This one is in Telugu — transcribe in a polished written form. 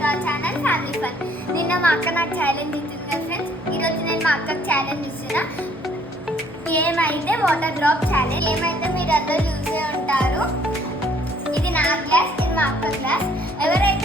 Back to our channel family fun. నిన్న మా అక్క నాకు ఛాలెంజ్ ఇచ్చింది కదా ఫ్రెండ్స్. ఈరోజు నేను మా అక్కకు ఛాలెంజ్ ఇస్తున్నా. ఏమైతే వాటర్ డ్రాప్ ఛాలెంజ్. ఏమైతే మీరు అందరూ చూసే ఉంటారు. ఇది నా గ్లాస్, ఇది మా అక్క గ్లాస్. ఎవరైతే